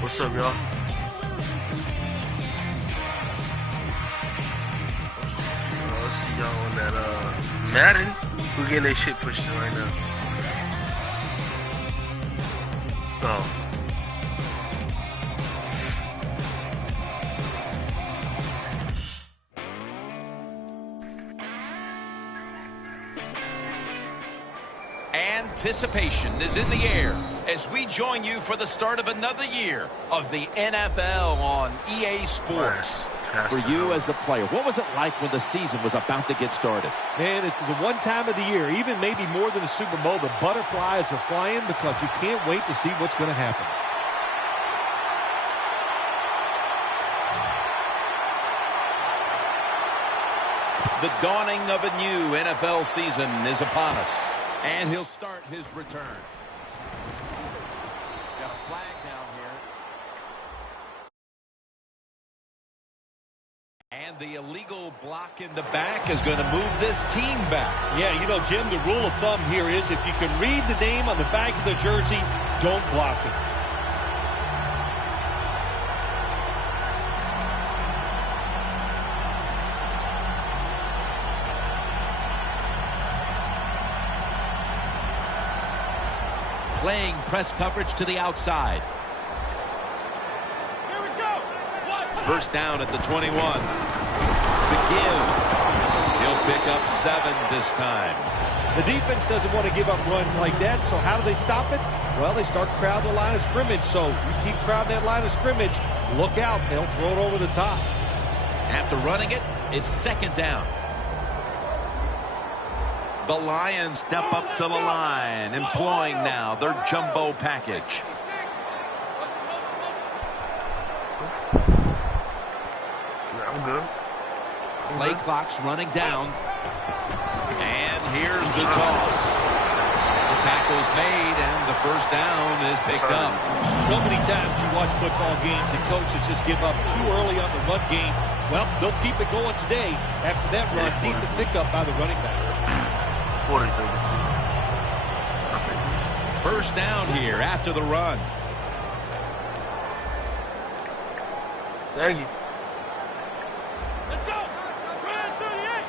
What's up, y'all? Let's see y'all on that Madden. Who getting their shit pushed in right now? Oh. Anticipation is in the air as we join you for the start of another year of the NFL on EA Sports. For you as the player, what was it like when the season was about to get started? Man, it's the one time of the year, even maybe more than a Super Bowl, the butterflies are flying because you can't wait to see what's going to happen. The dawning of a new NFL season is upon us, and he'll start his return. Got a flag down here. And the illegal block in the back is going to move this team back. Yeah, you know, Jim, the rule of thumb here is if you can read the name on the back of the jersey, don't block it. Playing press coverage to the outside. Here we go. First down at the 21. The give. He'll pick up 7 this time. The defense doesn't want to give up runs like that, so how do they stop it? Well, they start crowding the line of scrimmage, so you keep crowding that line of scrimmage, look out, they'll throw it over the top. After running it, it's second down. The Lions step up to the line, employing now their jumbo package. I'm good. Play clock's running down. And here's the toss. The tackle's made, and the first down is picked up. So many times you watch football games and coaches just give up too early on the run game. Well, they'll keep it going today. After that run, decent pickup by the running back. First down here after the run. Thank you. Let's go. Red 38.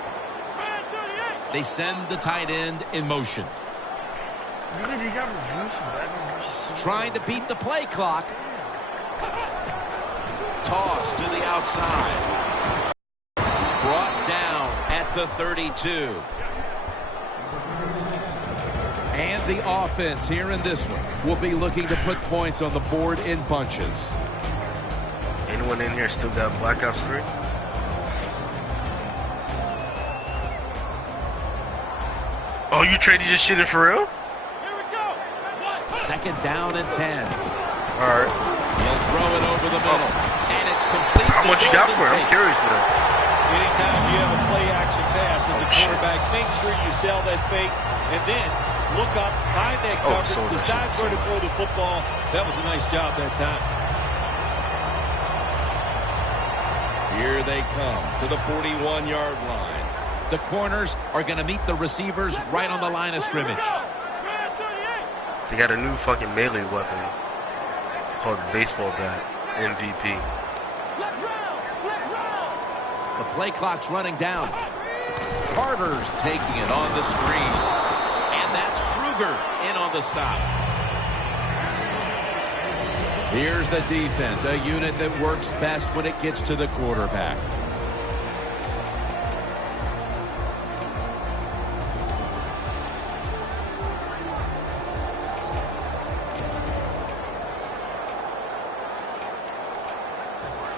Red 38. They send the tight end in motion. Trying to beat the play clock. Toss to the outside. Brought down at the 32. And the offense here in this one will be looking to put points on the board in bunches. Anyone in here still got Black Ops 3? Oh, you traded your shit in for real? Here we go. Second down and 10. Alright. He'll throw it over the middle. And it's complete. How much you got for it? I'm curious now. Anytime you have a play-action pass as a quarterback, make sure you sell that fake, and then look up, find that coverage, decide where to throw the football. That was a nice job that time. Here they come to the 41-yard line. The corners are going to meet the receivers right on the line of scrimmage. Red 38. They got a new fucking melee weapon called the baseball bat. MVP. Let's round. Let's round. The play clock's running down. Carter's taking it on the screen. And that's Kruger in on the stop. Here's the defense, a unit that works best when it gets to the quarterback.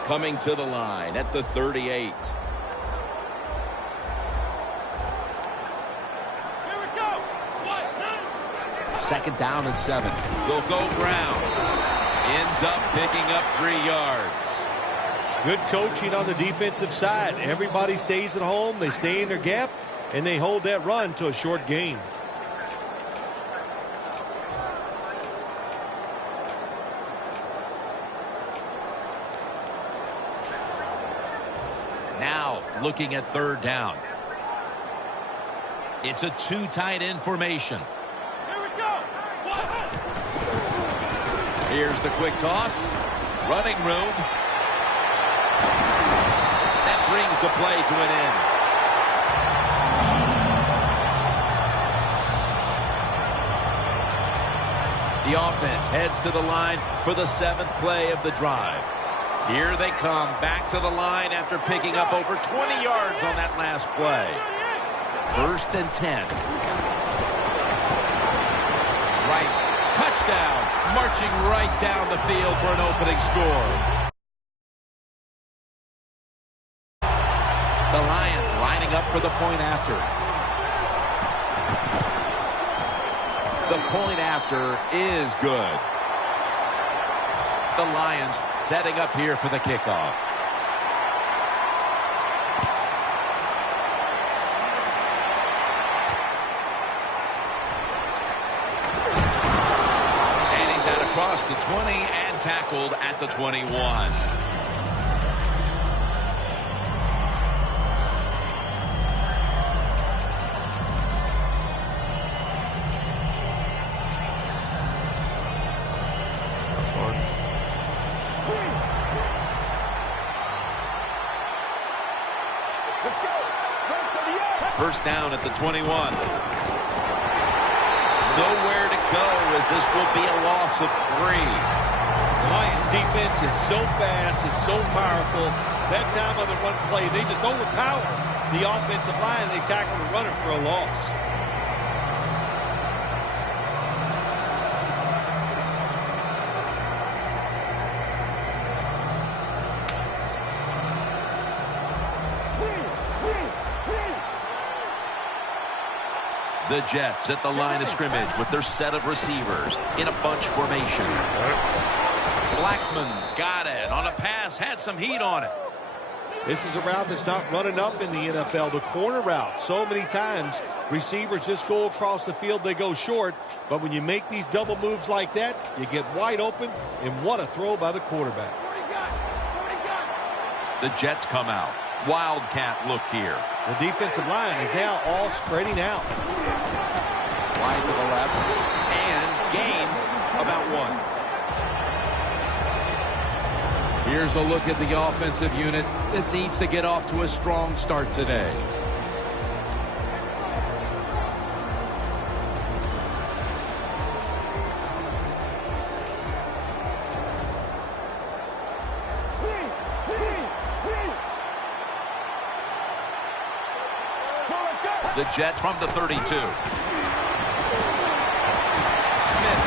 Coming to the line at the 38. Here we go. Second down and 7. They'll go Brown. Ends up picking up 3 yards. Good coaching on the defensive side. Everybody stays at home. They stay in their gap, and they hold that run to a short gain. Now looking at third down. It's a 2 tight end formation. Here we go. Here's the quick toss. Running room. That brings the play to an end. The offense heads to the line for the 7th play of the drive. Here they come back to the line after picking up over 20 yards on that last play. 1st and 10. Right. Touchdown. Marching right down the field for an opening score. The Lions lining up for the point after. The point after is good. The Lions setting up here for the kickoff. And he's out across the 20 and tackled at the 21. First down at the 21. Nowhere to go as this will be a loss of 3. Lions defense is so fast and so powerful. That time on the run play, they just overpower the offensive line. They tackle the runner for a loss. The Jets at the line of scrimmage with their set of receivers in a bunch formation. Blackman's got it on a pass, had some heat on it. This is a route that's not run enough in the NFL, the corner route. So many times, receivers just go across the field, they go short. But when you make these double moves like that, you get wide open, and what a throw by the quarterback. The Jets come out. Wildcat look here. The defensive line is now all spreading out. Wide to the left, and gains about 1. Here's a look at the offensive unit that needs to get off to a strong start today. The Jets from the 32. Smith's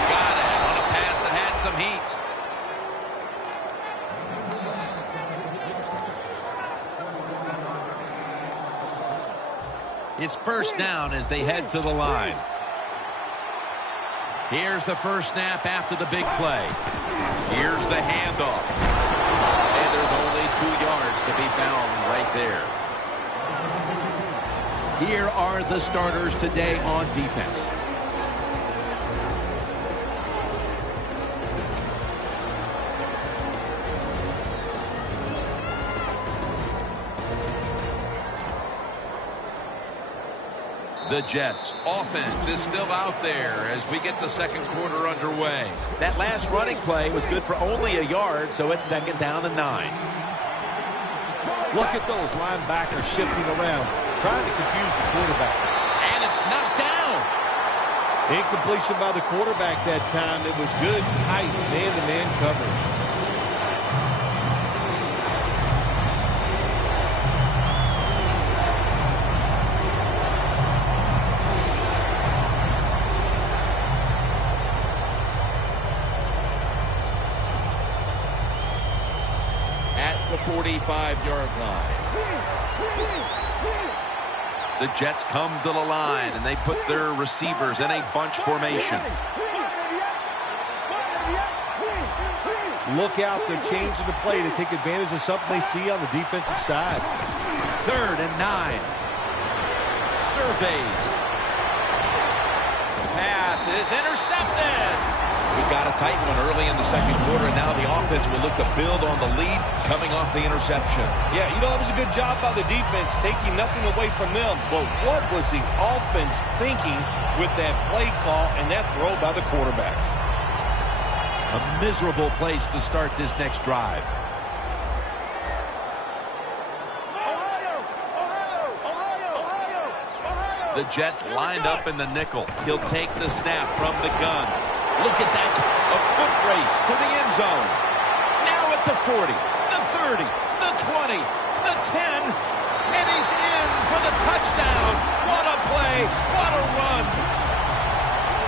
got it on a pass that had some heat. It's first down as they head to the line. Here's the first snap after the big play. Here's the handoff. And there's only 2 yards to be found right there. Here are the starters today on defense. The Jets offense is still out there as we get the second quarter underway. That last running play was good for only a yard, so it's 2nd down and 9. Look at those linebackers shifting around, trying to confuse the quarterback. And it's knocked down. Incompletion by the quarterback that time. It was good, tight, man-to-man coverage. At the 45-yard line. The Jets come to the line, and they put their receivers in a bunch formation. Look out, they're changing the play to take advantage of something they see on the defensive side. 3rd and 9. Surveys. The pass is intercepted. We've got a tight one early in the second quarter, and now the offense will look to build on the lead coming off the interception. Yeah, you know, it was a good job by the defense, taking nothing away from them. But what was the offense thinking with that play call and that throw by the quarterback? A miserable place to start this next drive. The Jets lined up in the nickel. He'll take the snap from the gun. Look at that. A foot race to the end zone. Now at the 40, the 30, the 20, the 10. And he's in for the touchdown. What a play. What a run.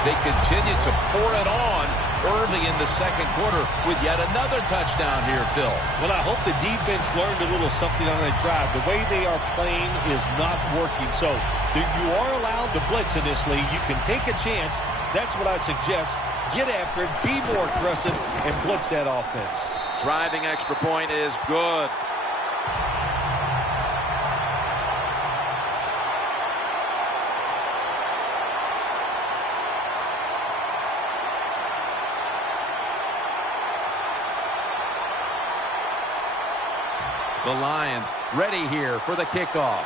They continue to pour it on early in the second quarter with yet another touchdown here, Phil. Well, I hope the defense learned a little something on that drive. The way they are playing is not working. So you are allowed to blitz in this league. You can take a chance. That's what I suggest. Get after it, be more aggressive, and blitz that offense. Driving extra point is good. The Lions ready here for the kickoff.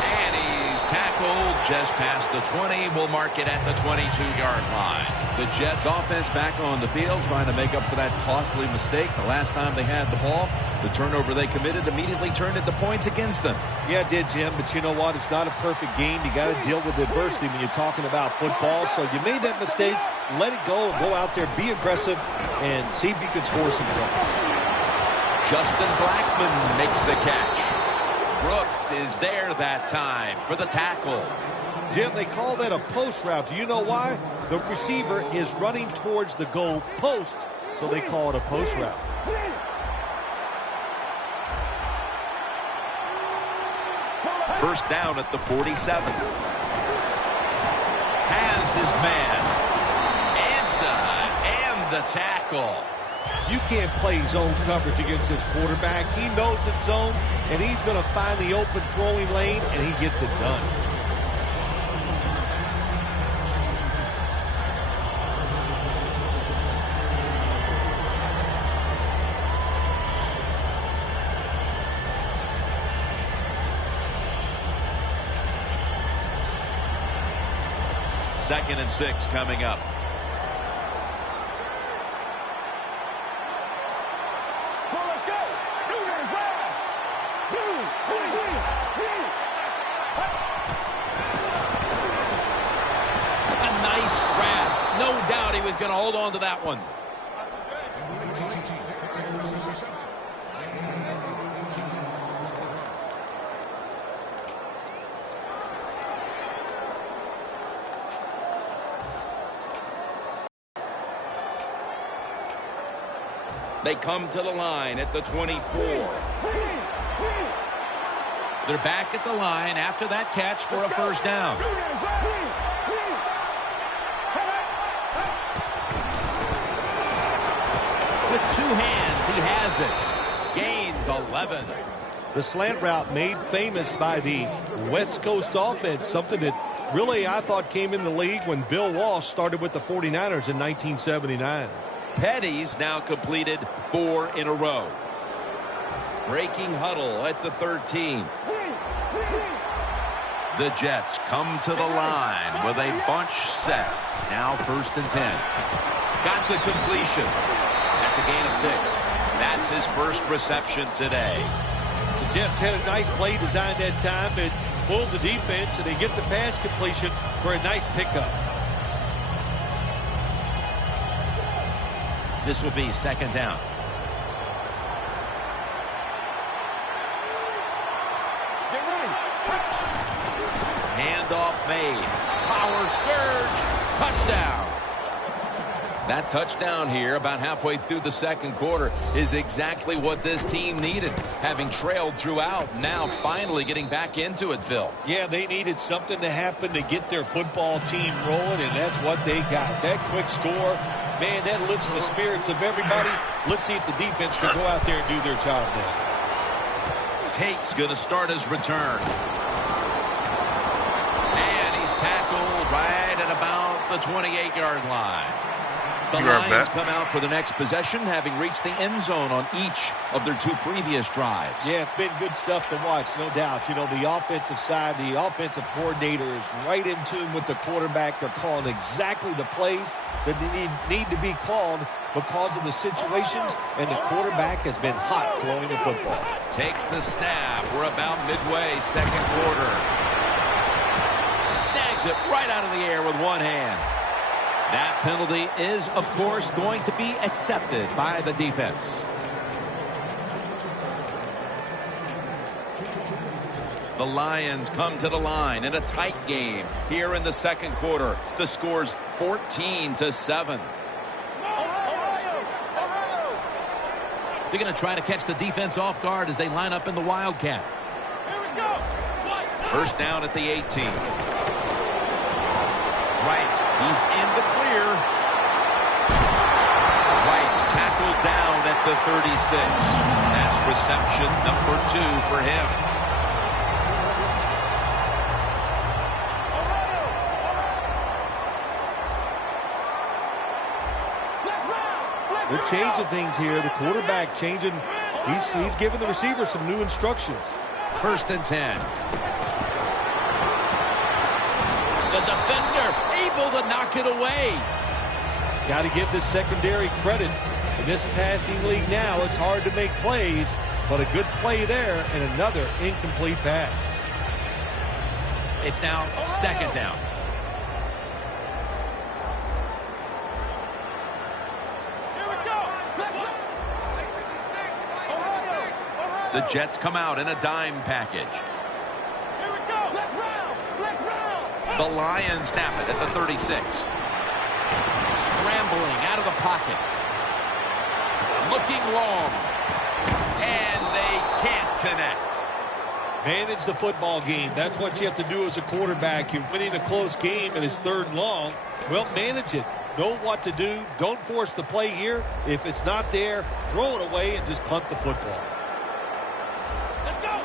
And he's tackled just past the 20. We'll mark it at the 22-yard line. The Jets offense back on the field trying to make up for that costly mistake. The last time they had the ball, the turnover they committed immediately turned into points against them. Yeah, it did, Jim, but you know what? It's not a perfect game. You got to deal with adversity when you're talking about football. So you made that mistake. Let it go. Go out there, be aggressive, and see if you can score some points. Justin Blackman makes the catch. Brooks is there that time for the tackle. Jim, they call that a post route. Do you know why? The receiver is running towards the goal post, so they call it a post route. First down at the 47. Has his man. Inside. And the tackle. You can't play zone coverage against this quarterback. He knows it's zone, and he's going to find the open throwing lane, and he gets it done. Second and 6 coming up. A nice grab. No doubt he was going to hold on to that one. They come to the line at the 24. They're back at the line after that catch for a first down. With two hands, he has it. Gains 11. The slant route made famous by the West Coast offense, something that really I thought came in the league when Bill Walsh started with the 49ers in 1979. Petty's now completed 4 in a row. Breaking huddle at the 13. The Jets come to the line with a bunch set. Now first and 10. Got the completion. That's a gain of 6. That's his first reception today. The Jets had a nice play designed that time, but fooled the defense, and they get the pass completion for a nice pickup. This will be second down. Handoff made. Power surge. Touchdown. That touchdown here about halfway through the second quarter is exactly what this team needed. Having trailed throughout, now finally getting back into it, Phil. Yeah, they needed something to happen to get their football team rolling, and that's what they got. That quick score, man, that lifts the spirits of everybody. Let's see if the defense can go out there and do their job now. Tate's going to start his return. And he's tackled right at about the 28-yard line. The You are Lions back. come out for the next possession, having reached the end zone on each of their 2 previous drives. Yeah, it's been good stuff to watch, no doubt. You know, the offensive side, the offensive coordinator is right in tune with the quarterback. They're calling exactly the plays that they need to be called because of the situations, and the quarterback has been hot throwing the football. Takes the snap. We're about midway, second quarter. Snags it right out of the air with one hand. That penalty is, of course, going to be accepted by the defense. The Lions come to the line in a tight game here in the second quarter. The score's 14-7. They're going to try to catch the defense off guard as they line up in the Wildcat. Here we go. First down at the 18. Wright, he's in the clear. Wright tackled down at the 36. That's reception number 2 for him. They're changing things here. The quarterback changing. He's giving the receiver some new instructions. First and 10. The defender able to knock it away. Got to give the secondary credit. In this passing league now, it's hard to make plays, but a good play there and another incomplete pass. It's now second down. The Jets come out in a dime package. Here we go. Flex round. Flex round. The Lions snap it at the 36. Scrambling out of the pocket. Looking long. And they can't connect. Manage the football game. That's what you have to do as a quarterback. You're winning a close game and it's third and long. Well, manage it. Know what to do. Don't force the play here. If it's not there, throw it away and just punt the football. Let's go.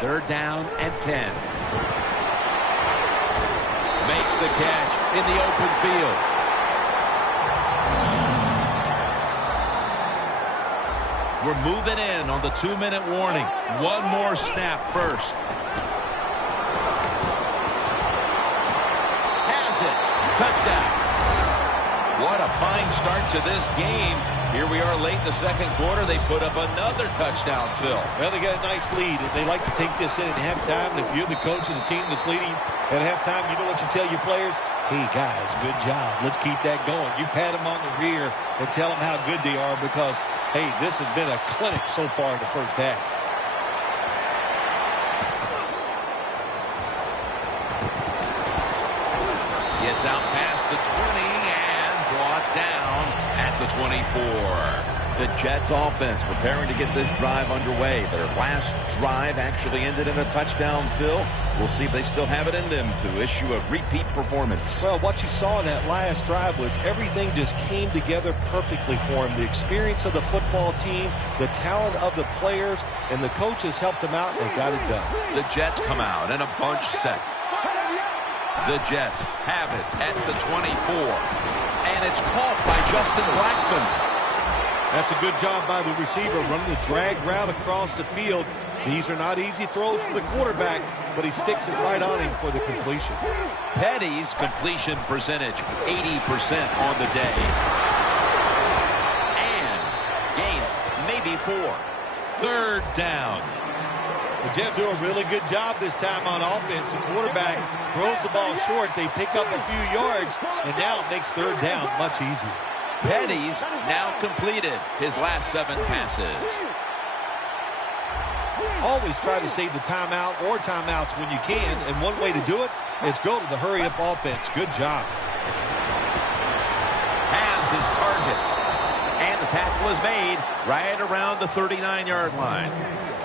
Third down and 10. Makes the catch in the open field. We're moving in on the 2-minute warning. One more snap first. Has it. Touchdown. What a fine start to this game. Here we are late in the second quarter. They put up another touchdown, Phil. Well, they got a nice lead. They like to take this in at halftime. And if you're the coach of the team that's leading at halftime, you know what you tell your players? Hey, guys, good job. Let's keep that going. You pat them on the rear and tell them how good they are because, hey, this has been a clinic so far in the first half. Gets out past the 20 and brought down at the 24. The Jets offense preparing to get this drive underway. Their last drive actually ended in a touchdown, Phil. We'll see if they still have it in them to issue a repeat performance. Well, what you saw in that last drive was everything just came together perfectly for him. The experience of the football team, the talent of the players, and the coaches helped them out, and they got it done. The Jets come out in a bunch set. The Jets have it at the 24. And it's caught by Justin Blackmon. That's a good job by the receiver, running the drag route across the field. These are not easy throws for the quarterback, but he sticks it right on him for the completion. Petty's completion percentage, 80% on the day. And gains maybe 4. Third down. The Jets do a really good job this time on offense. The quarterback throws the ball short. They pick up a few yards, and now it makes third down much easier. Petty's now completed his last 7 passes. Always try to save the timeout or timeouts when you can, and one way to do it is go to the hurry-up offense. Good job. Has his target. And the tackle is made right around the 39-yard line.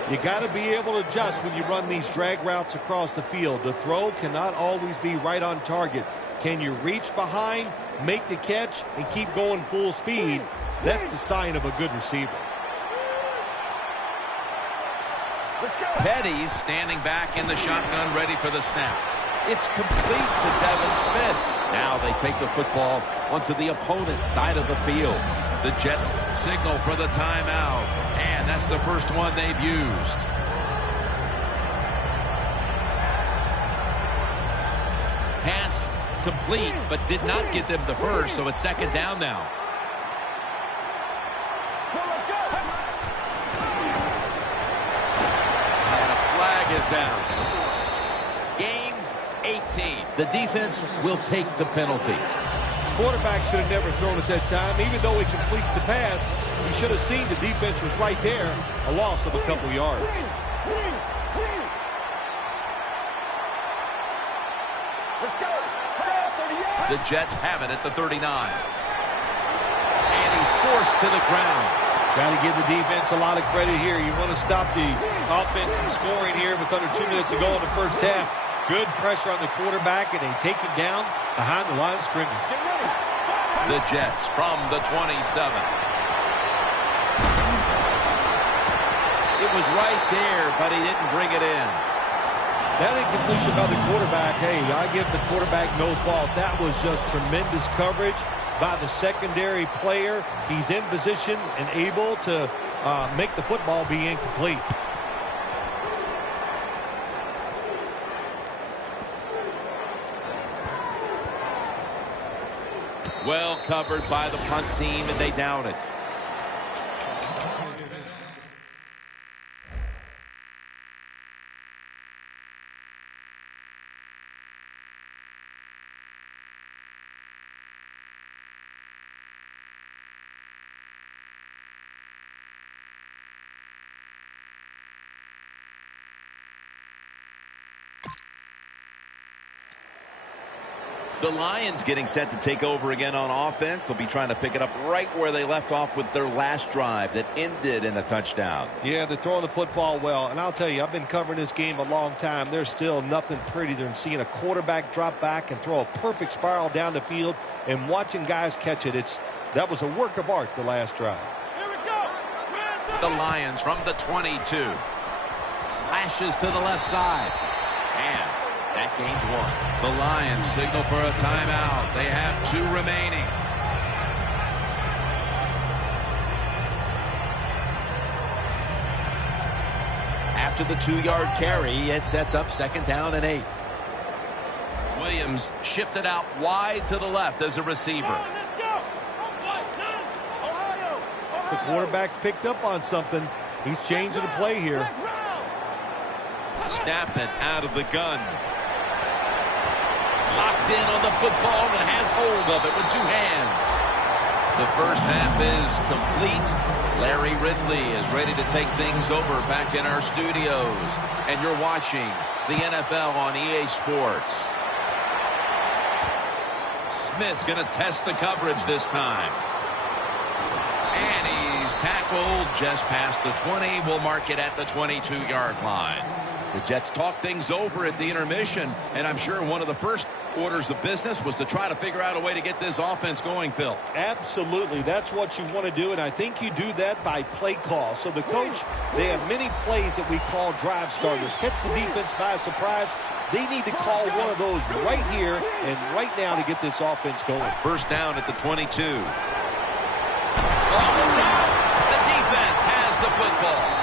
You got to be able to adjust when you run these drag routes across the field. The throw cannot always be right on target. Can you reach behind, make the catch, and keep going full speed? That's the sign of a good receiver. Petty's standing back in the shotgun, ready for the snap. It's complete to Devin Smith. Now they take the football onto the opponent's side of the field. The Jets signal for the timeout, and that's the first one they've used. Pass complete, but did not get them the first, so it's second down now. And a flag is down. Gains 18. The defense will take the penalty. Quarterback should have never thrown at that time. Even though he completes the pass, he should have seen the defense was right there. A loss of a couple yards. The Jets have it at the 39. And he's forced to the ground. Got to give the defense a lot of credit here. You want to stop the offense from scoring here with under 2 minutes to go in the first half. Good pressure on the quarterback, and they take him down behind the line of scrimmage. The Jets from the 27. It was right there, but he didn't bring it in. That incompletion by the quarterback, hey, I give the quarterback no fault. That was just tremendous coverage by the secondary player. He's in position and able to make the football be incomplete. Well covered by the punt team, and they down it. The Lions getting set to take over again on offense. They'll be trying to pick it up right where they left off with their last drive that ended in a touchdown. Yeah, they're throwing the football well. And I'll tell you, I've been covering this game a long time. There's still nothing prettier than seeing a quarterback drop back and throw a perfect spiral down the field and watching guys catch it. That was a work of art the last drive. Here we go. The Lions from the 22. Slashes to the left side. And that gains one. The Lions signal for a timeout. They have 2 remaining. After the 2-yard carry, it sets up second down and 8. Williams shifted out wide to the left as a receiver. The quarterback's picked up on something. He's changing the play here. Snapped it out of the gun. Locked in on the football and has hold of it with 2 hands. The first half is complete. Larry Ridley is ready to take things over back in our studios. And you're watching the NFL on EA Sports. Smith's going to test the coverage this time. And he's tackled just past the 20. We'll mark it at the 22-yard line. The Jets talk things over at the intermission, and I'm sure one of the first orders of business was to try to figure out a way to get this offense going, Phil. Absolutely. That's what you want to do, and I think you do that by play call. So the coach, they have many plays that we call drive starters. Catch the defense by surprise. They need to call one of those right here and right now to get this offense going. First down at the 22. Ball is out. The defense has the football.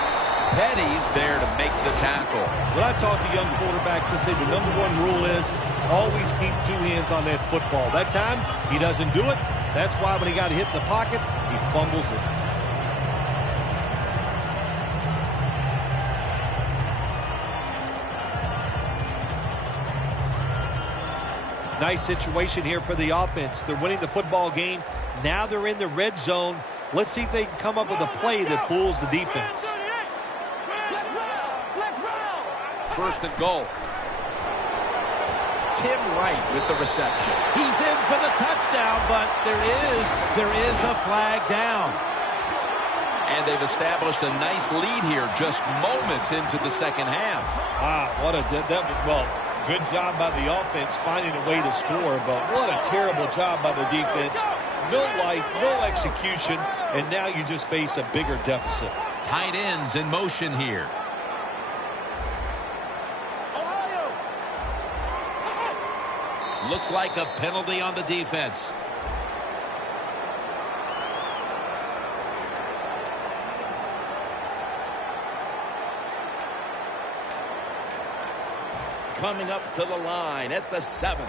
Petty's there to make the tackle. When I talk to young quarterbacks, I say the #1 rule is always keep 2 hands on that football. That time, he doesn't do it. That's why when he got hit in the pocket, he fumbles it. Nice situation here for the offense. They're winning the football game. Now they're in the red zone. Let's see if they can come up with a play that fools the defense. First and goal. Tim Wright with the reception. He's in for the touchdown, but there is a flag down. And they've established a nice lead here just moments into the second half. Wow, well, good job by the offense finding a way to score, but what a terrible job by the defense. No life, no execution, and now you just face a bigger deficit. Tight ends in motion here. Looks like a penalty on the defense. Coming up to the line at the 7.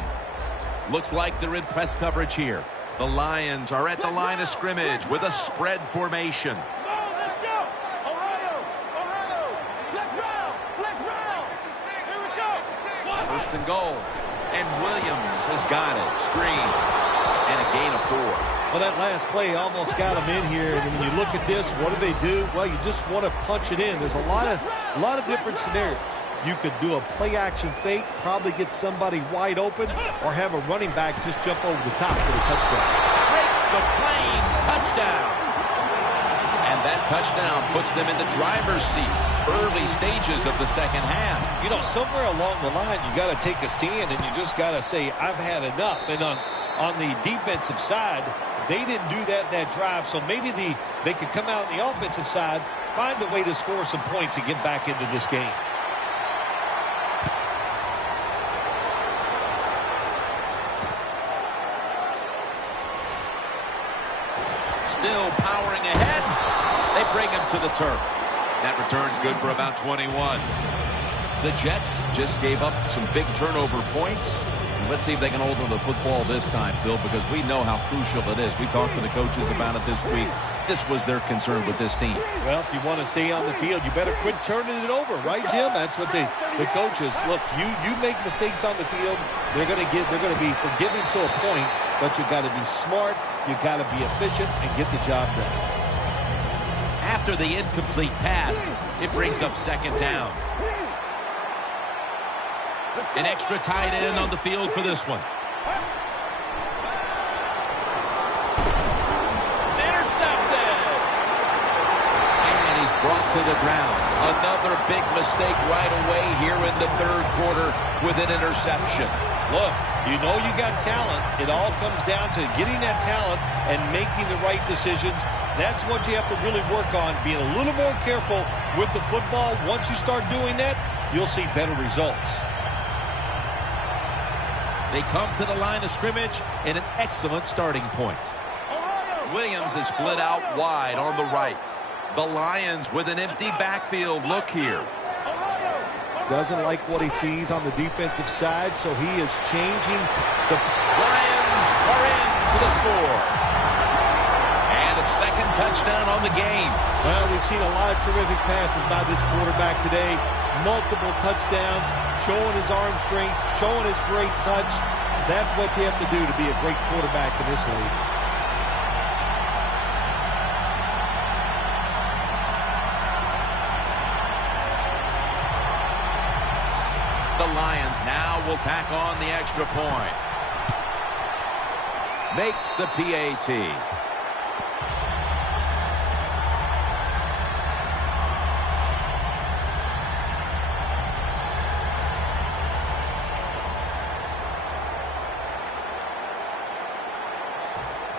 Looks like they're in press coverage here. The Lions are at the line of scrimmage with a spread formation. Let's go! Ohio! Flex round! Here we go! First and goal. And Williams has got it. Screen. And a gain of 4. Well, that last play almost got them in here. And when you look at this, what do? Well, you just want to punch it in. There's a lot of different scenarios. You could do a play-action fake, probably get somebody wide open, or have a running back just jump over the top for the touchdown. Breaks the plane. Touchdown. And that touchdown puts them in the driver's seat. Early stages of the second half. You know, somewhere along the line, you got to take a stand, and you just got to say, I've had enough. And on the defensive side, they didn't do that in that drive, so maybe they could come out on the offensive side, find a way to score some points and get back into this game. Still powering ahead. They bring him to the turf. That return's good for about 21. The Jets just gave up some big turnover points. Let's see if they can hold on to the football this time, Phil, because we know how crucial it is. We talked to the coaches about it this week. This was their concern with this team. Well, if you want to stay on the field, you better quit turning it over, right, Jim? That's what the coaches look. You make mistakes on the field, they're going to be forgiving to a point, but you got to be smart, you got to be efficient, and get the job done. After the incomplete pass, it brings up second down. An extra tight end on the field for this one. Intercepted. And he's brought to the ground. Another big mistake right away here in the third quarter with an interception. Look, you know you got talent. It all comes down to getting that talent and making the right decisions. That's what you have to really work on, being a little more careful with the football. Once you start doing that, you'll see better results. They come to the line of scrimmage in an excellent starting point. Williams is split out wide on the right. The Lions with an empty backfield look here. Doesn't like what he sees on the defensive side, so he is changing. The Lions are in for the score. And a second touchdown on the game. Well, we've seen a lot of terrific passes by this quarterback today. Multiple touchdowns, showing his arm strength, showing his great touch. That's what you have to do to be a great quarterback in this league. The Lions now will tack on the extra point. Makes the PAT.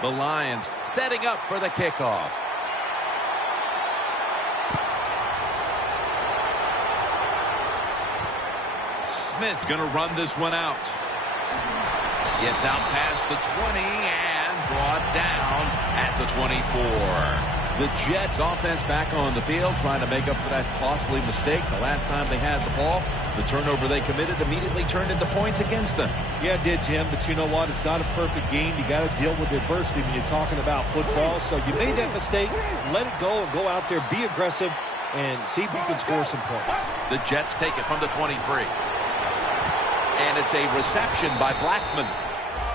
The Lions setting up for the kickoff. Smith's going to run this one out. Gets out past the 20 and brought down at the 24. The Jets offense back on the field trying to make up for that costly mistake. The last time they had the ball, the turnover they committed immediately turned into points against them. Yeah, it did, Jim, but you know what? It's not a perfect game. You got to deal with adversity when you're talking about football. So you made that mistake, let it go, and go out there, be aggressive, and see if you can score some points. The Jets take it from the 23. And it's a reception by Blackman.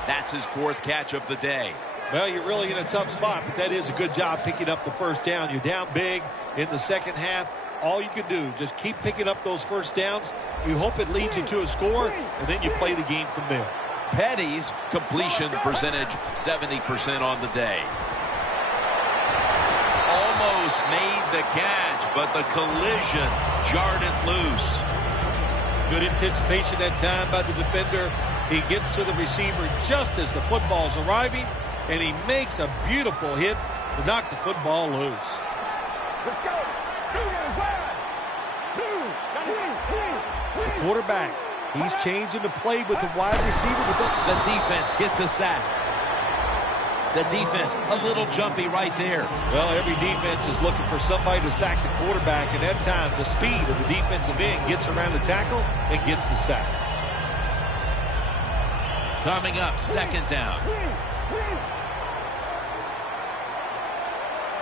That's his fourth catch of the day. Well, you're really in a tough spot, but that is a good job picking up the first down. You're down big in the second half. All you can do, just keep picking up those first downs. You hope it leads you to a score, and then you play the game from there. Petty's completion percentage, 70% on the day. Almost made the catch, but the collision jarred it loose. Good anticipation that time by the defender. He gets to the receiver just as the football's arriving, and he makes a beautiful hit to knock the football loose. Let's go. The quarterback He's changing the play with the wide receiver. The defense gets a sack. The defense, a little jumpy right there. Well, every defense is looking for somebody to sack the quarterback, and that time the speed of the defensive end gets around the tackle and gets the sack. Coming up, second down.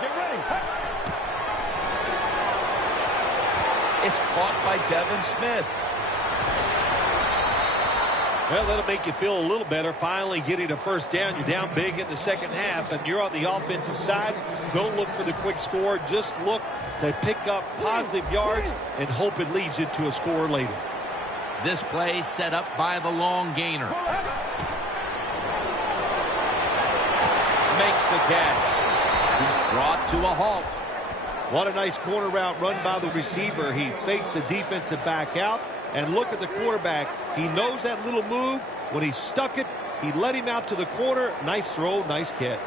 Get ready. It's caught by Devin Smith. Well, that'll make you feel a little better. Finally getting a first down. You're down big in the second half, and you're on the offensive side. Don't look for the quick score. Just look to pick up positive yards and hope it leads you to a score later. This play set up by the long gainer. Makes the catch. He's brought to a halt. What a nice corner route run by the receiver. He fakes the defensive back out. And look at the quarterback. He knows that little move. When he stuck it, he let him out to the corner. Nice throw, nice catch.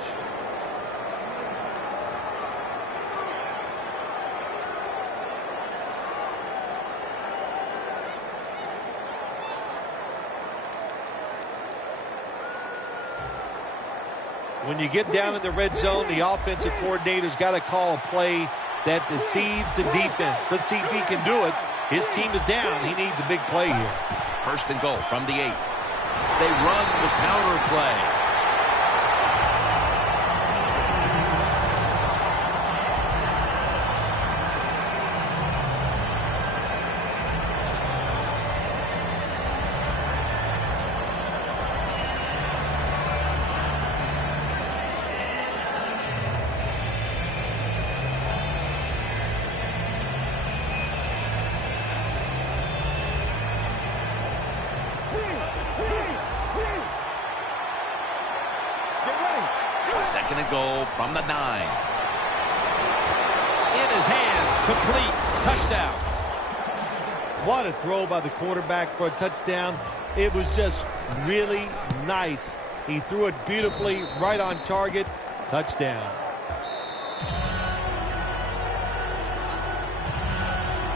When you get down in the red zone, the offensive coordinator's got to call a play that deceives the defense. Let's see if he can do it. His team is down. He needs a big play here. First and goal from the 8. They run the counter play. Second and goal from the 9. In his hands, complete, touchdown. What a throw by the quarterback for a touchdown. It was just really nice. He threw it beautifully, right on target, touchdown.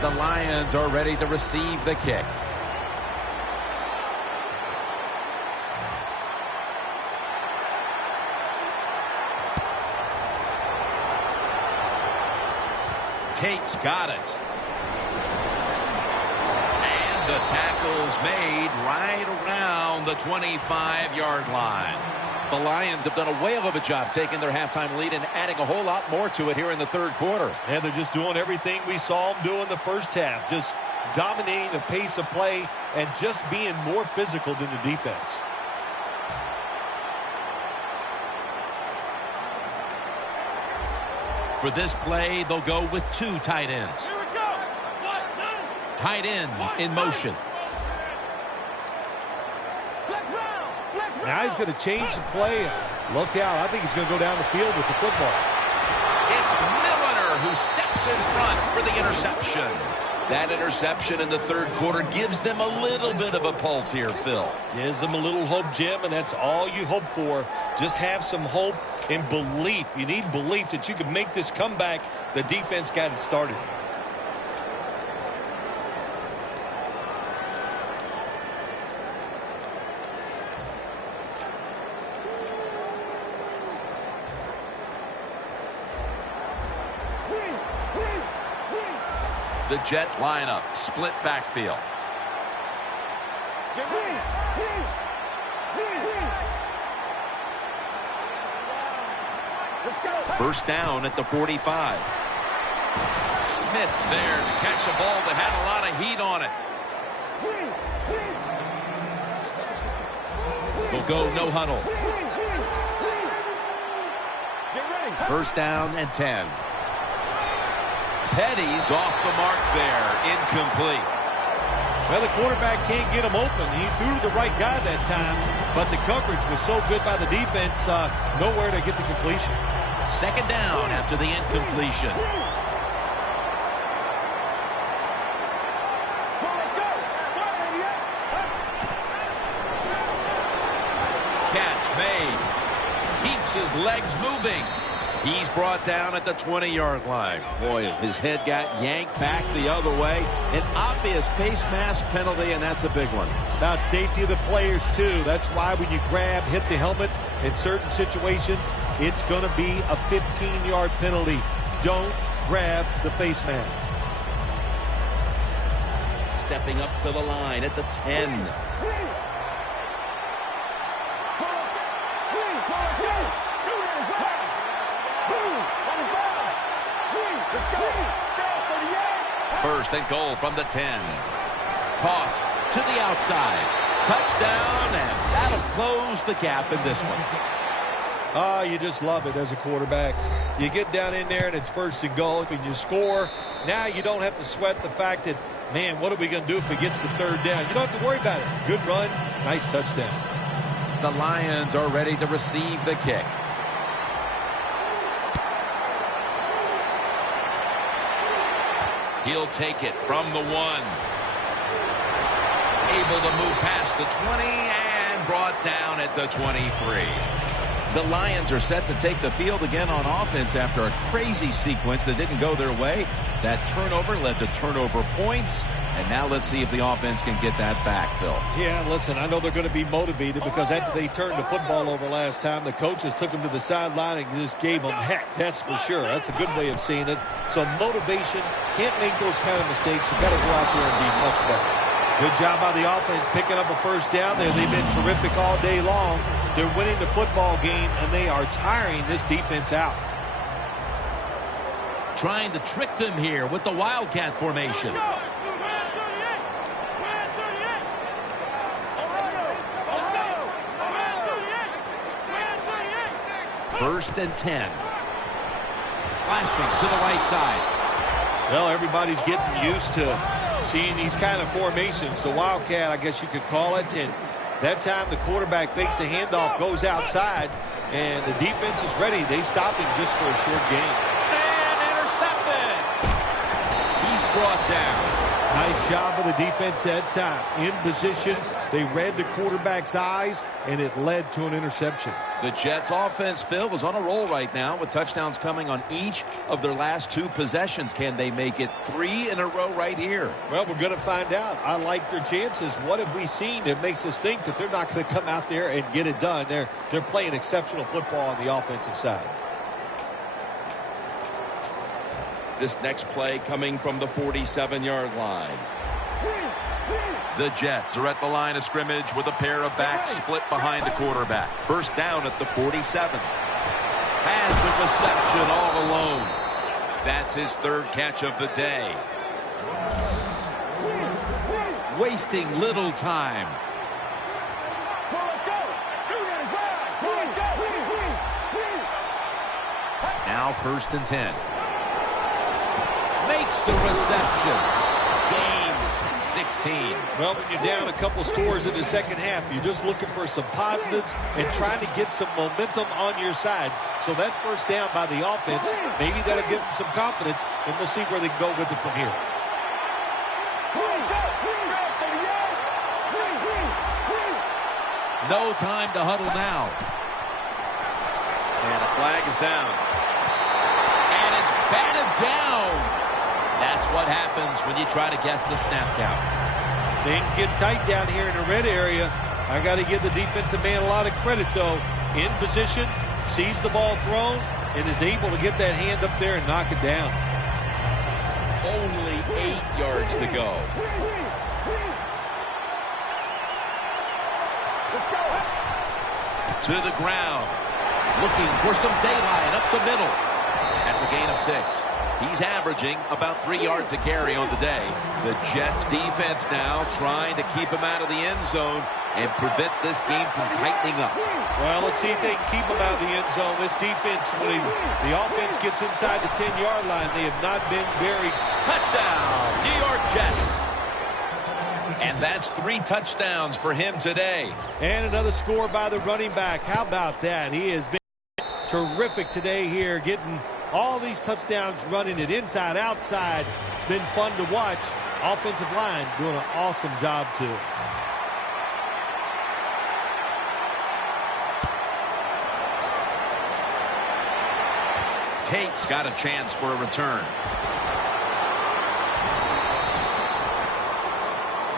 The Lions are ready to receive the kick. Tate's got it. And the tackle's made right around the 25-yard line. The Lions have done a whale of a job taking their halftime lead and adding a whole lot more to it here in the third quarter. And they're just doing everything we saw them do in the first half. Just dominating the pace of play and just being more physical than the defense. For this play, they'll go with 2 tight ends. Here we go. Tight end in motion. Flex round. Flex round. Now he's going to change the play. Look out. I think he's going to go down the field with the football. It's Milliner who steps in front for the interception. That interception in the third quarter gives them a little bit of a pulse here, Phil. Gives them a little hope, Jim, and that's all you hope for. Just have some hope and belief. You need belief that you can make this comeback. The defense got it started. The Jets line up, split backfield. Get ready. Let's go. First down at the 45. Smith's there to catch a ball that had a lot of heat on it. They'll go no huddle. Get ready. First down and 10. Petty's off the mark there. Incomplete. Well, the quarterback can't get him open. He threw to the right guy that time, but the coverage was so good by the defense, nowhere to get the completion. Second down after the incompletion. Catch made. Keeps his legs moving. He's brought down at the 20-yard line. Boy, his head got yanked back the other way. An obvious face mask penalty, and that's a big one. It's about safety of the players, too. That's why when you grab, hit the helmet in certain situations, it's going to be a 15-yard penalty. Don't grab the face mask. Stepping up to the line at the 10. First and goal from the 10. Toss to the outside. Touchdown, and that'll close the gap in this one. Oh, you just love it as a quarterback. You get down in there, and it's first and goal. If you score, now you don't have to sweat the fact that, man, what are we going to do if it gets to third down? You don't have to worry about it. Good run, nice touchdown. The Lions are ready to receive the kick. He'll take it from the 1. Able to move past the 20 and brought down at the 23. The Lions are set to take the field again on offense after a crazy sequence that didn't go their way. That turnover led to turnover points. And now let's see if the offense can get that back, Phil. Yeah, listen, I know they're going to be motivated because after they turned the football over last time, the coaches took them to the sideline and just gave them heck. That's for sure. That's a good way of seeing it. So motivation, can't make those kind of mistakes. You got to go out there and be much better. Good job by the offense picking up a first down there. They've been terrific all day long. They're winning the football game, and they are tiring this defense out. Trying to trick them here with the Wildcat formation. First and 10. Slashing to the right side. Well, everybody's getting used to seeing these kind of formations. The Wildcat, I guess you could call it. And that time the quarterback fakes the handoff, goes outside, and the defense is ready. They stop him just for a short gain. And intercepted. He's brought down. Nice job of the defense that time. In position, they read the quarterback's eyes, and it led to an interception. The Jets offense, Phil, is on a roll right now with touchdowns coming on each of their last 2 possessions. Can they make it 3 in a row right here? Well, we're going to find out. I like their chances. What have we seen that makes us think that they're not going to come out there and get it done? They're playing exceptional football on the offensive side. This next play coming from the 47-yard line. The Jets are at the line of scrimmage with a pair of backs split behind the quarterback. First down at the 47. Has the reception all alone. That's his 3rd catch of the day. Wasting little time. Now first and 10. Makes the reception. Gains 16. Well, when you're down a couple scores in the second half, you're just looking for some positives and trying to get some momentum on your side. So that first down by the offense, maybe that'll give them some confidence, and we'll see where they can go with it from here. No time to huddle now. And a flag is down. And it's batted down. That's what happens when you try to guess the snap count. Things get tight down here in the red area. I got to give the defensive man a lot of credit, though. In position, sees the ball thrown, and is able to get that hand up there and knock it down. Only 8 yards to go. To the ground. Looking for some daylight up the middle. That's a gain of 6. He's averaging about 3 yards a carry on the day. The Jets defense now trying to keep him out of the end zone and prevent this game from tightening up. Well, let's see if they can keep him out of the end zone. This defense, when the offense gets inside the 10-yard line, they have not been very... Touchdown, New York Jets. And that's 3 touchdowns for him today. And another score by the running back. How about that? He has been terrific today here, getting all these touchdowns, running it inside, outside. It's been fun to watch. Offensive line doing an awesome job, too. Tate's got a chance for a return.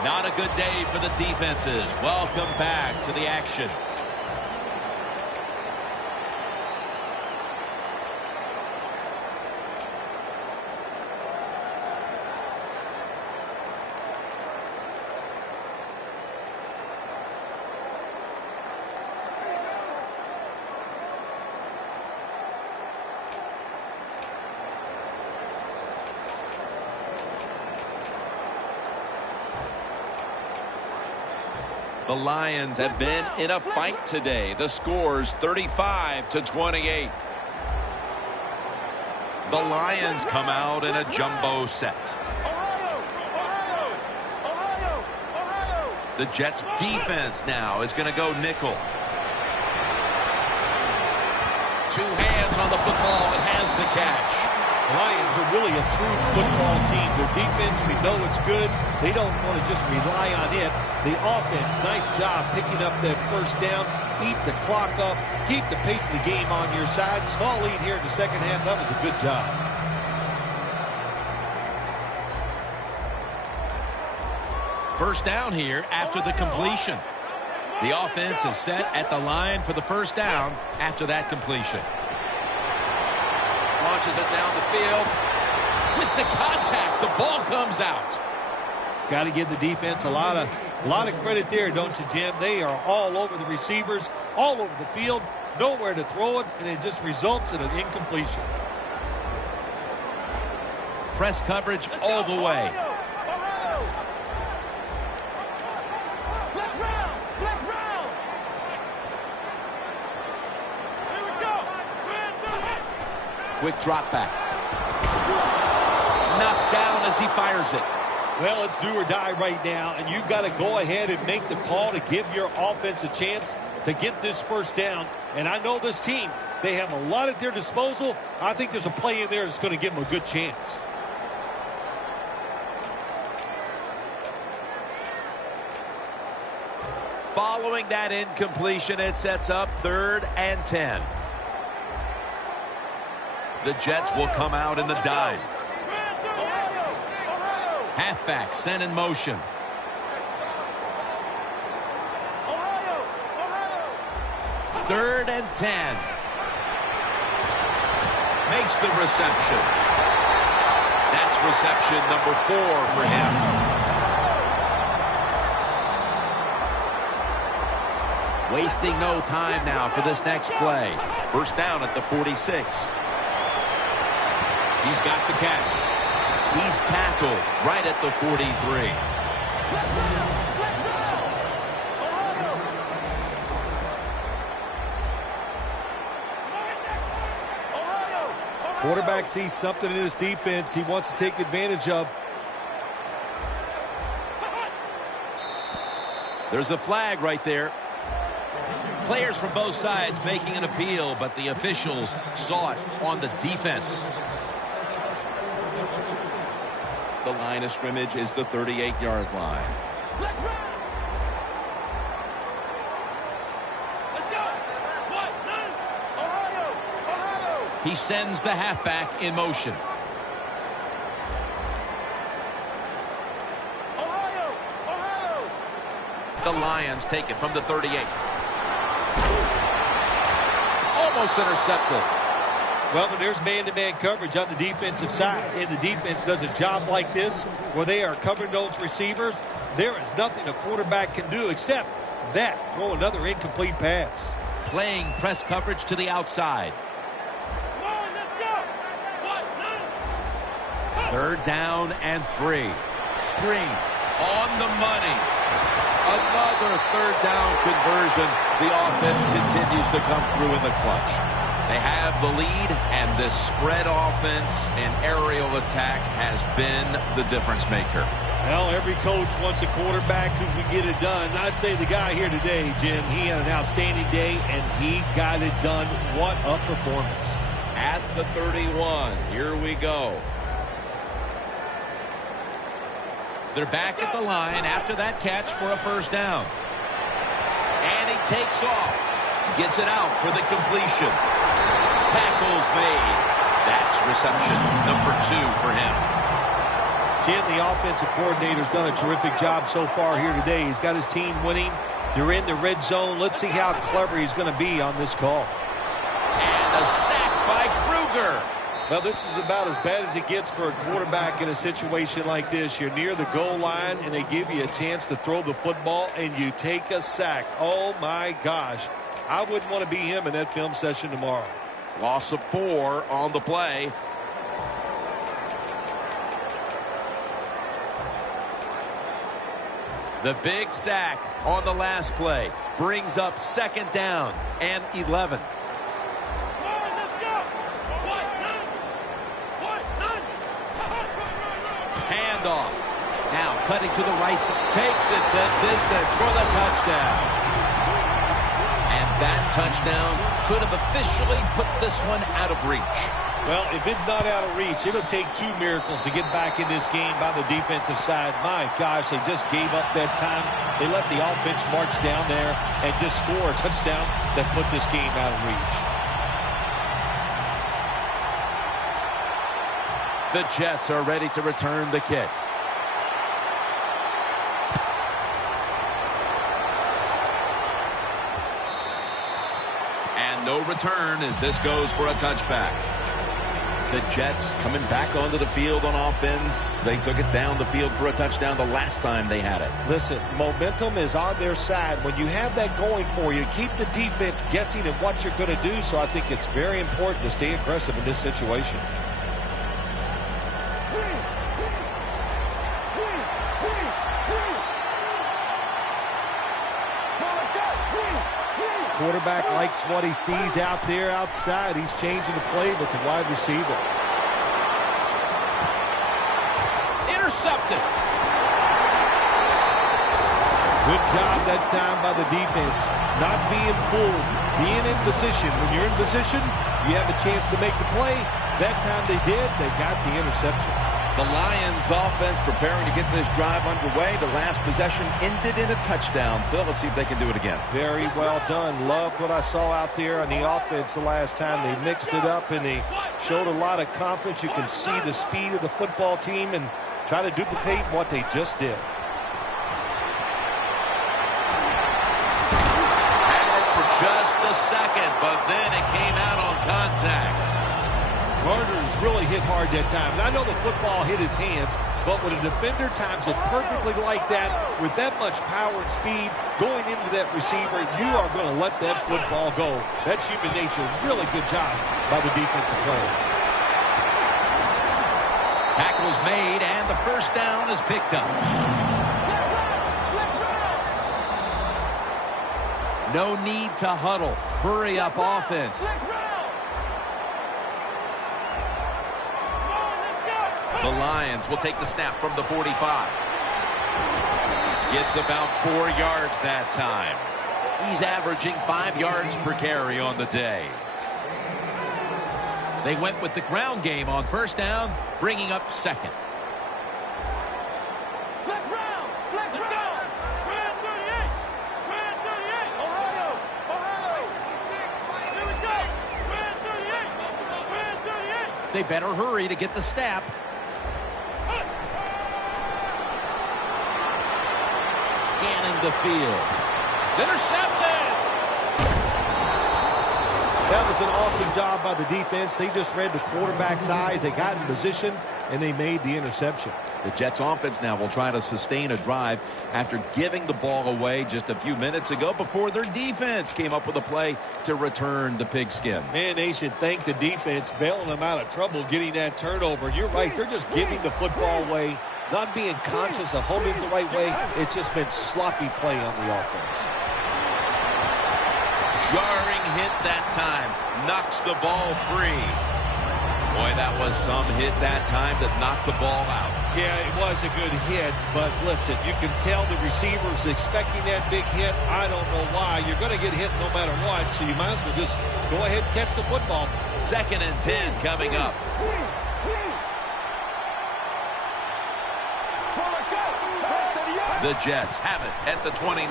Not a good day for the defenses. Welcome back to the action. The Lions have been in a fight today. The score's 35-28. The Lions come out in a jumbo set. The Jets defense now is going to go nickel. Two hands on the football and has the catch. Lions are really a true football team. Their defense, we know it's good. They don't want to just rely on it. The offense, nice job picking up that first down. Eat the clock up. Keep the pace of the game on your side. Small lead here in the second half. That was a good job. First down here after the completion. The offense is set at the line for the first down after that completion. Launches it down the field. With the contact, the ball comes out. Got to give the defense a lot of credit there, don't you, Jim? They are all over the receivers, all over the field, nowhere to throw it, and it just results in an incompletion. Press coverage all the way. Quick drop back. Knocked down as he fires it. Well, it's do or die right now, and you've got to go ahead and make the call to give your offense a chance to get this first down. And I know this team, they have a lot at their disposal. I think there's a play in there that's going to give them a good chance. Following that incompletion, it sets up 3rd and 10. The Jets will come out in the dime. Halfback sent in motion. Third and 10. Makes the reception. That's reception number 4 for him. Wasting no time now for this next play. First down at the 46. He's got the catch. He's tackled right at the 43. Quarterback sees something in his defense he wants to take advantage of. There's a flag right there. Players from both sides making an appeal, but the officials saw it on the defense. The line of scrimmage is the 38-yard line. He sends the halfback in motion. The Lions take it from the 38. Almost intercepted. Well, but there's man-to-man coverage on the defensive side, and the defense does a job like this where they are covering those receivers. There is nothing a quarterback can do except that, throw another incomplete pass. Playing press coverage to the outside. 3rd down and 3. Screen. On the money. Another 3rd down conversion. The offense continues to come through in the clutch. They have the lead, and this spread offense and aerial attack has been the difference maker. Well, every coach wants a quarterback who can get it done. I'd say the guy here today, Jim, he had an outstanding day, and he got it done. What a performance. At the 31, here we go. They're back at the line after that catch for a first down. And he takes off. Gets it out for the completion. Tackles made. That's reception number 2 for him. Jim, the offensive coordinator's done a terrific job so far here today. He's got his team winning. They're in the red zone. Let's see how clever he's going to be on this call. And a sack by Kruger. Well, this is about as bad as it gets for a quarterback in a situation like this. You're near the goal line, and they give you a chance to throw the football, and you take a sack. Oh, my gosh. I wouldn't want to be him in that film session tomorrow. Loss of 4 on the play. The big sack on the last play brings up 2nd down and 11. Handoff. Now cutting to the right side. Takes it the distance for the touchdown. And that touchdown could have officially put this one out of reach. Well, if it's not out of reach, it'll take 2 miracles to get back in this game by the defensive side. My gosh, they just gave up that time. They let the offense march down there and just score a touchdown that put this game out of reach. The Jets are ready to return the kick. And no return as this goes for a touchback. The Jets coming back onto the field on offense. They took it down the field for a touchdown the last time they had it. Listen, momentum is on their side. When you have that going for you, keep the defense guessing at what you're going to do. So I think it's very important to stay aggressive in this situation. Quarterback likes what he sees out there outside. He's changing the play with the wide receiver. Intercepted. Good job that time by the defense. Not being fooled. Being in position. When you're in position, you have a chance to make the play. That time they did. They got the interception. The Lions offense preparing to get this drive underway. The last possession ended in a touchdown. Phil, let's see if they can do it again. Very well done. Loved what I saw out there on the offense the last time. They mixed it up and they showed a lot of confidence. You can see the speed of the football team and try to duplicate what they just did. Had it for just a second, but then it came out on contact. Gardner's really hit hard that time. And I know the football hit his hands, but when a defender times it perfectly like that, with that much power and speed going into that receiver, you are going to let that football go. That's human nature. Really good job by the defensive player. Tackle's made, and the first down is picked up. No need to huddle. Hurry up offense. The Lions will take the snap from the 45. Gets about 4 yards that time. He's averaging 5 yards per carry on the day. They went with the ground game on first down, bringing up 2nd. They better hurry to get the snap. Scanning the field. It's intercepted. That was an awesome job by the defense. They just read the quarterback's eyes. They got in position, and they made the interception. The Jets offense now will try to sustain a drive after giving the ball away just a few minutes ago before their defense came up with a play to return the pigskin. Man, they should thank the defense bailing them out of trouble getting that turnover. You're right. They're just giving the football away, not being conscious of holding it the right way. It's just been sloppy play on the offense. Jarring hit that time. Knocks the ball free. Boy, that was some hit that time that knocked the ball out. Yeah, it was a good hit, but listen, you can tell the receiver's expecting that big hit. I don't know why. You're going to get hit no matter what, so you might as well just go ahead and catch the football. 2nd and 10 coming up. The Jets have it at the 29.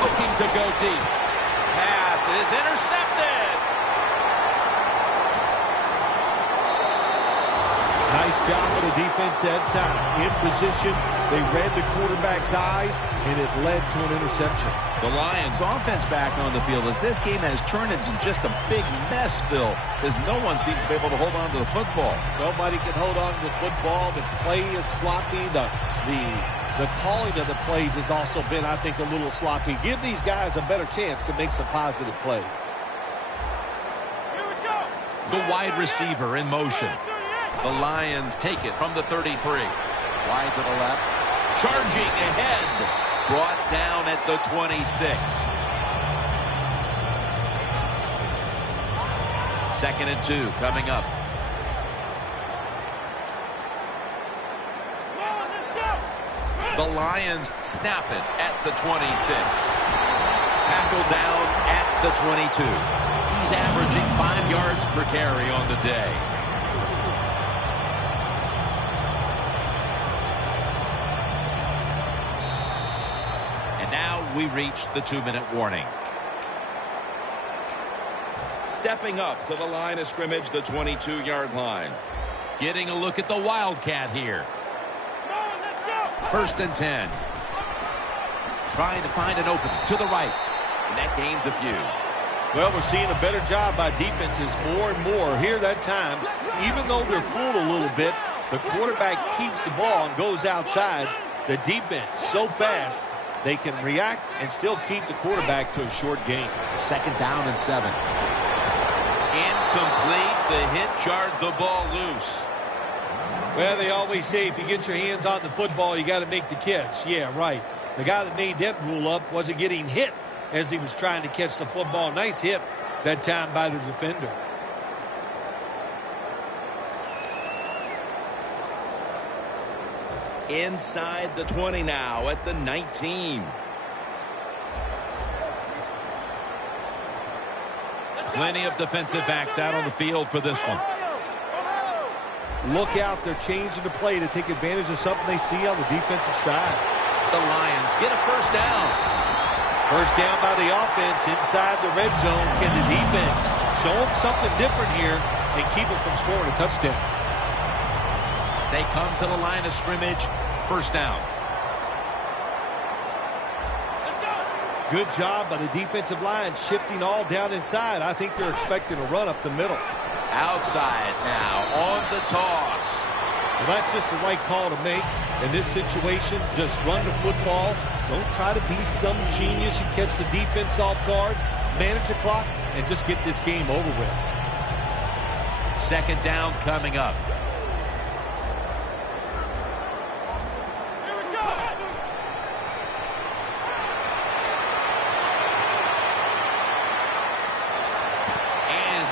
Looking to go deep. Pass is intercepted. job of the defense that time. In position, they read the quarterback's eyes, and it led to an interception. The Lions offense back on the field as this game has turned into just a big mess, Phil, as no one seems to be able to hold on to the football. Nobody can hold on to the football. The play is sloppy. The calling of the plays has also been, I think, a little sloppy. Give these guys a better chance to make some positive plays. The wide receiver in motion. The Lions take it from the 33. Wide to the left. Charging ahead. Brought down at the 26. Second and 2 coming up. The Lions snap it at the 26. Tackle down at the 22. He's averaging 5 yards per carry on the day. And now we reach the 2-minute warning. Stepping up to the line of scrimmage, the 22-yard line. Getting a look at the Wildcat here. First and 10. Trying to find an opening to the right. And that gains a few. Well, we're seeing a better job by defenses more and more here that time. Even though they're fooled a little bit, the quarterback keeps the ball and goes outside. The defense so fast, they can react and still keep the quarterback to a short gain. Second down and 7. Incomplete. The hit jarred the ball loose. Well, they always say if you get your hands on the football, you got to make the catch. Yeah, right. The guy that made that rule up wasn't getting hit as he was trying to catch the football. Nice hit that time by the defender. Inside the 20 now at the 19. Plenty of defensive backs out on the field for this one. Look out, they're changing the play to take advantage of something they see on the defensive side. The Lions get a first down. First down by the offense inside the red zone. Can the defense show them something different here and keep them from scoring a touchdown? They come to the line of scrimmage. First down. Good job by the defensive line shifting all down inside. I think they're expecting a run up the middle. Outside now on the toss. Well, that's just the right call to make. In this situation, just run the football. Don't try to be some genius and catch the defense off guard. Manage the clock and just get this game over with. Second down coming up.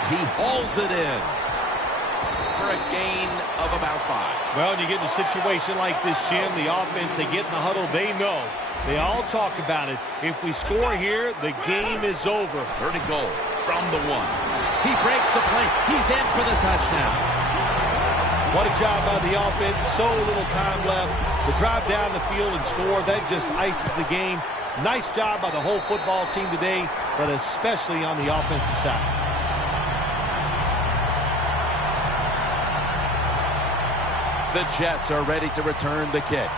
He hauls it in for a gain of about 5. Well, when you get in a situation like this, Jim, the offense, they get in the huddle, they know. They all talk about it. If we score here, the game is over. Third and goal from the 1. He breaks the play. He's in for the touchdown. What a job by the offense. So little time left to drive down the field and score. That just ices the game. Nice job by the whole football team today, but especially on the offensive side. The Jets are ready to return the kick.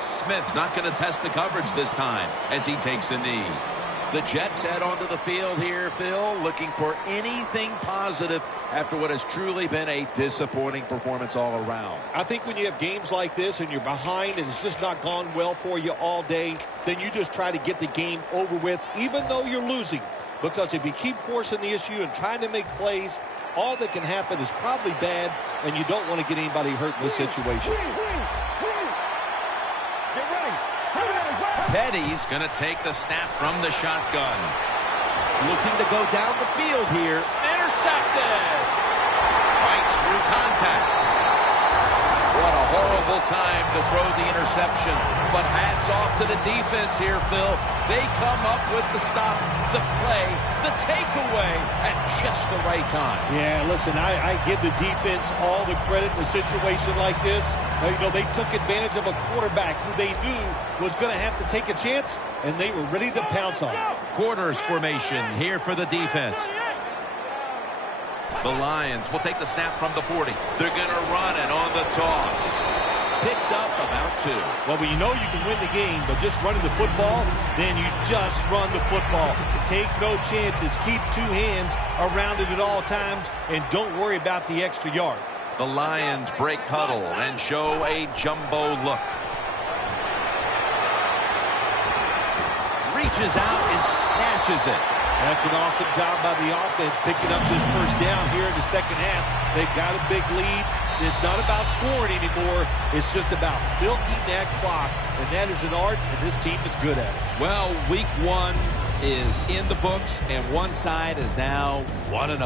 Smith's not going to test the coverage this time as he takes a knee. The Jets head onto the field here, Phil, looking for anything positive after what has truly been a disappointing performance all around. I think when you have games like this and you're behind and it's just not gone well for you all day, then you just try to get the game over with, even though you're losing. Because if you keep forcing the issue and trying to make plays, all that can happen is probably bad, and you don't want to get anybody hurt in this situation. Petty's going to take the snap from the shotgun. Looking to go down the field here. Intercepted. Fights through contact. What a horrible time to throw the interception. But hats off to the defense here, Phil. They come up with the stop, the play, the takeaway at just the right time. Yeah, listen, I give the defense all the credit in a situation like this. You know, they took advantage of a quarterback who they knew was going to have to take a chance, and they were ready to pounce on it. Quarters formation here for the defense. The Lions will take the snap from the 40. They're going to run it on the toss. Picks up about 2. Well, when you know you can win the game, but just running the football, then you just run the football. Take no chances. Keep 2 hands around it at all times, and don't worry about the extra yard. The Lions break huddle and show a jumbo look. Reaches out and snatches it. That's an awesome job by the offense picking up this first down here in the second half. They've got a big lead. It's not about scoring anymore. It's just about milking that clock, and that is an art, and this team is good at it. Well, week 1 is in the books, and one side is now 1-0.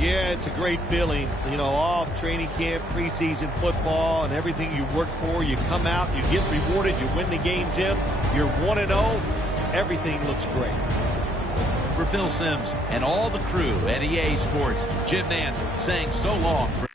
Yeah, it's a great feeling. You know, off training camp, preseason football, and everything you work for. You come out, you get rewarded, you win the game, Jim. You're 1-0. Everything looks great. For Phil Simms and all the crew at EA Sports, Jim Nance saying so long for